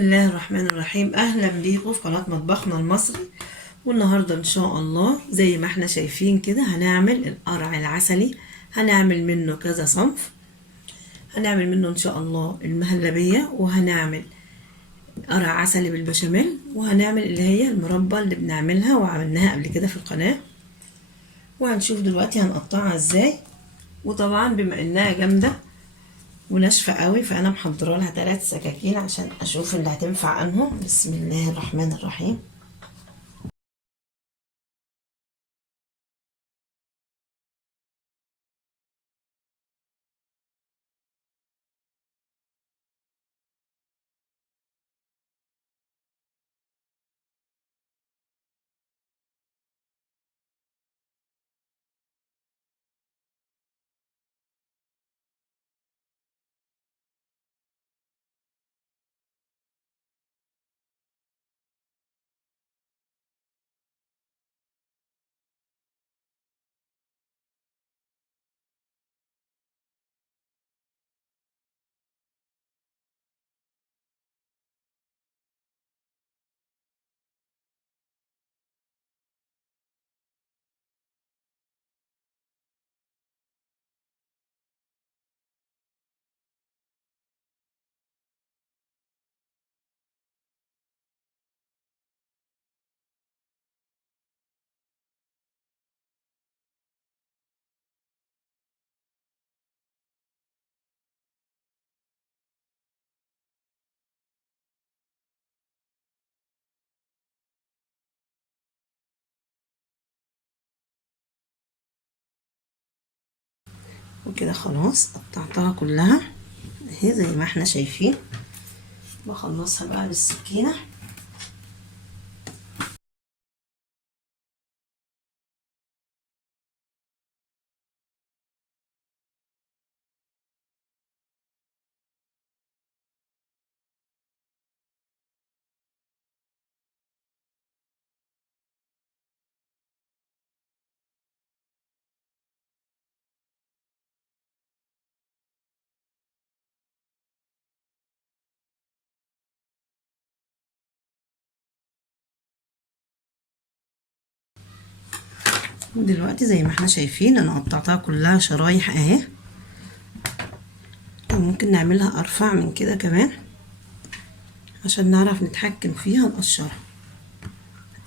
الله الرحمن الرحيم. اهلا بيكم في قناة مطبخنا المصري. والنهاردة ان شاء الله زي ما احنا شايفين كده هنعمل القرع العسلي. هنعمل منه كذا صنف. هنعمل منه ان شاء الله المهلبية، وهنعمل قرع عسلي بالبشاميل، وهنعمل اللي هي المربى اللي بنعملها وعملناها قبل كده في القناة. وهنشوف دلوقتي هنقطعها ازاي. وطبعا بما انها جامدة وناشفة قوي فانا محضره لها 3 سكاكين عشان اشوف اللي هتنفع انهم. بسم الله الرحمن الرحيم. وكده خلاص قطعتها كلها اهي زي ما احنا شايفين. بخلصها بقى بالسكينة. ودلوقتي زي ما احنا شايفين انا قطعتها كلها شرايح اهي. وممكن نعملها ارفع من كده كمان عشان نعرف نتحكم فيها نقشرها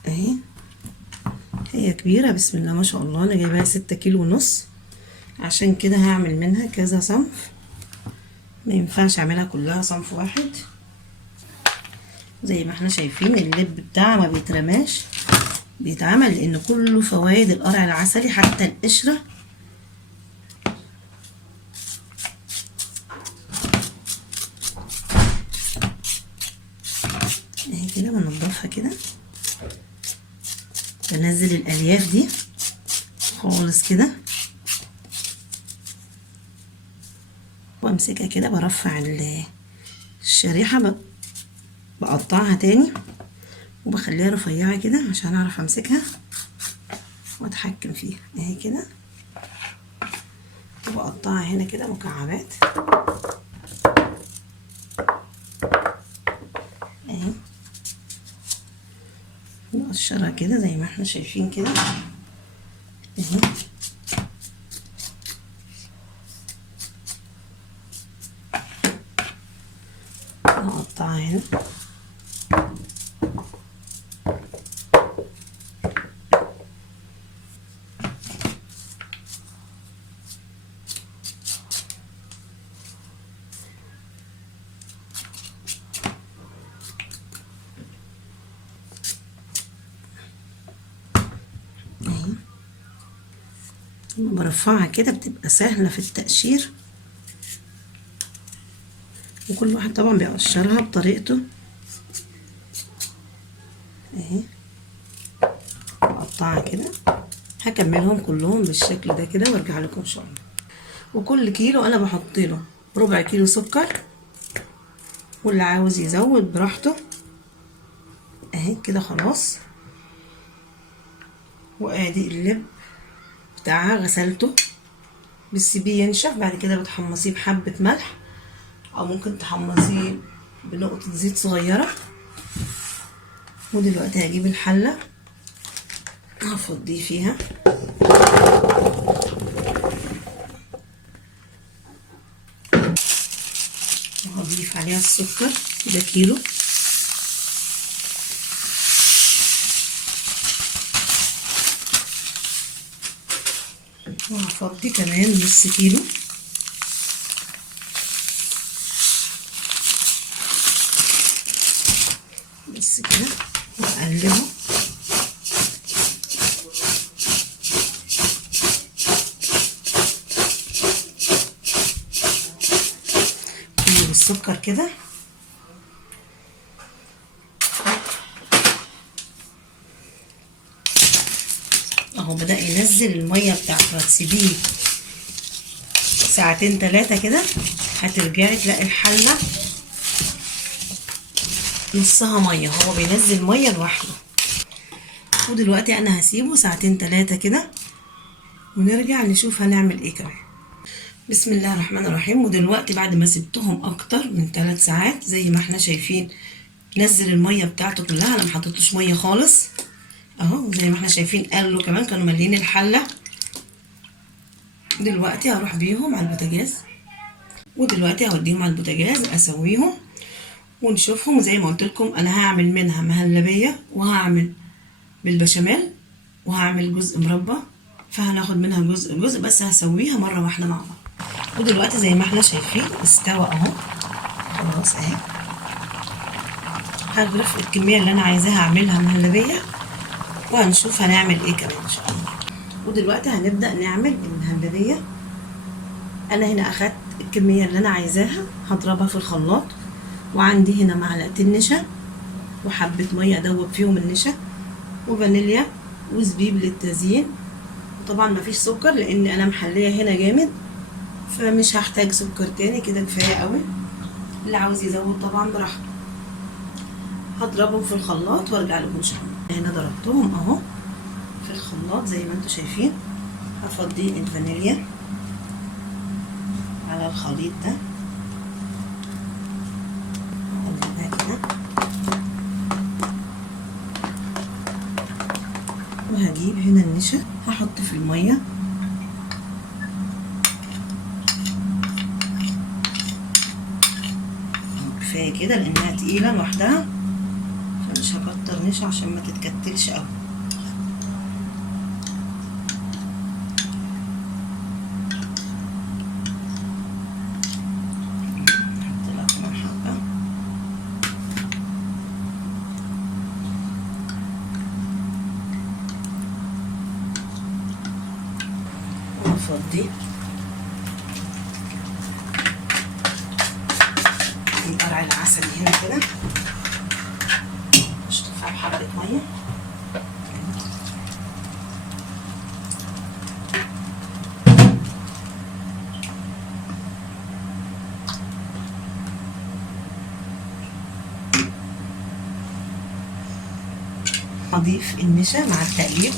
اهي. هي كبيرة بسم الله ما شاء الله. انا جايباها 6 كيلو ونص، عشان كده هعمل منها كذا صنف. ما ينفعش اعملها كلها صنف واحد. زي ما احنا شايفين اللب بتاعها ما بيترماش، بيتعمل لان كله فوائد القرع العسلي حتى القشرة. اهي كده بنضفها كده، بنزل الالياف دي خالص كده، وامسكها كده برفع الشريحة، بقطعها تاني وبخليها رفيعة كده عشان اعرف امسكها واتحكم فيها اهي كده. وبقطعها هنا كده مكعبات اهي. نقشرها كده زي ما احنا شايفين كده اهي. نقطعها هنا اهي. برفعها كده بتبقى سهلة في التقشير، وكل واحد طبعا بيقشرها بطريقته اهي. بقطعها كده، هكملهم كلهم بالشكل ده كده وارجع لكم ان شاء الله. وكل كيلو انا بحط له ربع كيلو سكر، واللي عاوز يزود براحته اهي كده خلاص. وادي اللب بتاعها غسلته، بتسيبيه ينشف، بعد كده بتحمصيه بحبة ملح، او ممكن تحمصيه بنقطة زيت صغيرة. ودلوقتي هجيب الحلة هفضيه فيها، وهضيف عليها السكر، ده كيلو، وهفضي كمان نص كيلو. بس كده واقلبه. بالسكر كده اهو بدأ ينزل المية بتاعته. هتسيبيه ساعتين 3 كده، هترجعي تلاقي الحلة نصها مية، هو بينزل مية لوحده. ودلوقتي انا هسيبه ساعتين 3 كده، ونرجع نشوف هنعمل ايه كمان. بسم الله الرحمن الرحيم. ودلوقتي بعد ما سبتهم اكتر من 3 ساعات زي ما احنا شايفين نزل المية بتاعته كلها، انا محطتوش مية خالص اهو زي ما احنا شايفين. قالوا كمان كانوا مالين الحلة. دلوقتي هروح بيهم على البوتاجاز، ودلوقتي هوديهم على البوتاجاز اسويهم ونشوفهم. زي ما قلت لكم انا هعمل منها مهلبية، وهعمل بالبشاميل، وهعمل جزء مربى، فهناخد منها جزء جزء بس هسويها مرة واحدة مع بعض. ودلوقتي زي ما احنا شايفين استوى اهو خلاص اهي. هغرف الكمية اللي انا عايزاها اعملها مهلبية، وهنشوف هنعمل ايه كمان ان شاء الله. ودلوقتي هنبدأ نعمل المهلبية. انا هنا اخدت الكمية اللي انا عايزاها هضربها في الخلاط، وعندي هنا معلقتين نشا وحبة مية ادوب فيهم النشا، وفانيليا وزبيب للتزيين. وطبعا مفيش سكر لان انا محلية هنا جامد، فمش هحتاج سكر تاني، كده كفاية قوي. اللي عاوز يزود طبعا براحته. هضربهم في الخلاط وارجع لكم ان شاء الله. هنا ضربتهم اهو في الخلاط زي ما انتم شايفين. هفضي الفانيليا على الخليط ده، اقلبها كده، وهجيب هنا النشا هحط في الميه. كفايه كده لانها تقيله لوحدها، فمش هكتر نشا عشان ما تتكتلش قوي. وافضي القرع العسل هنا كده، اشطفها بحبة مية. اضيف النشا مع التقليب.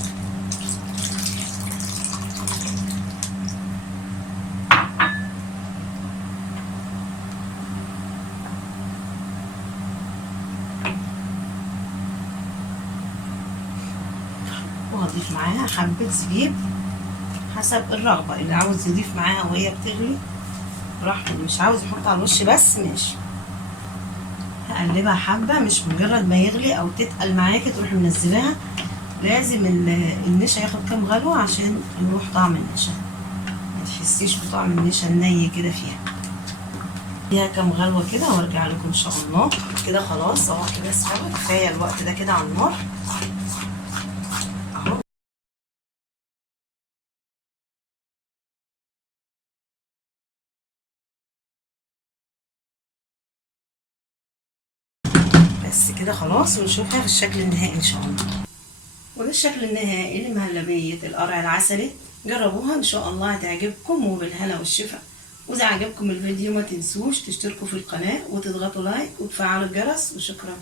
وهضيف معاها حبة زبيب حسب الرغبة، اللي عاوز يضيف معاها وهي بتغلي براحته، اللي مش عاوز يحط على الوش بس ماشي. هقلبها حبة، مش مجرد ما يغلي او تتقل معاكي تروحي منزلاها، لازم النشا ياخد كام غلوة عشان يروح طعم النشا، ما تحسيش بطعم النشا الني كده فيها كام غلوة كده وارجع لكم ان شاء الله. كده خلاص اهو كده استوى، كفاية الوقت ده كده على النار اهو. بس كده خلاص، ونشوفها في الشكل النهائي ان شاء الله. وده الشكل النهائي لمهلبية القرع العسلي. جربوها ان شاء الله هتعجبكم، وبالهنا والشفا. واذا عجبكم الفيديو ما تنسوش تشتركوا في القناة وتضغطوا لايك وتفعلوا الجرس، وشكرا.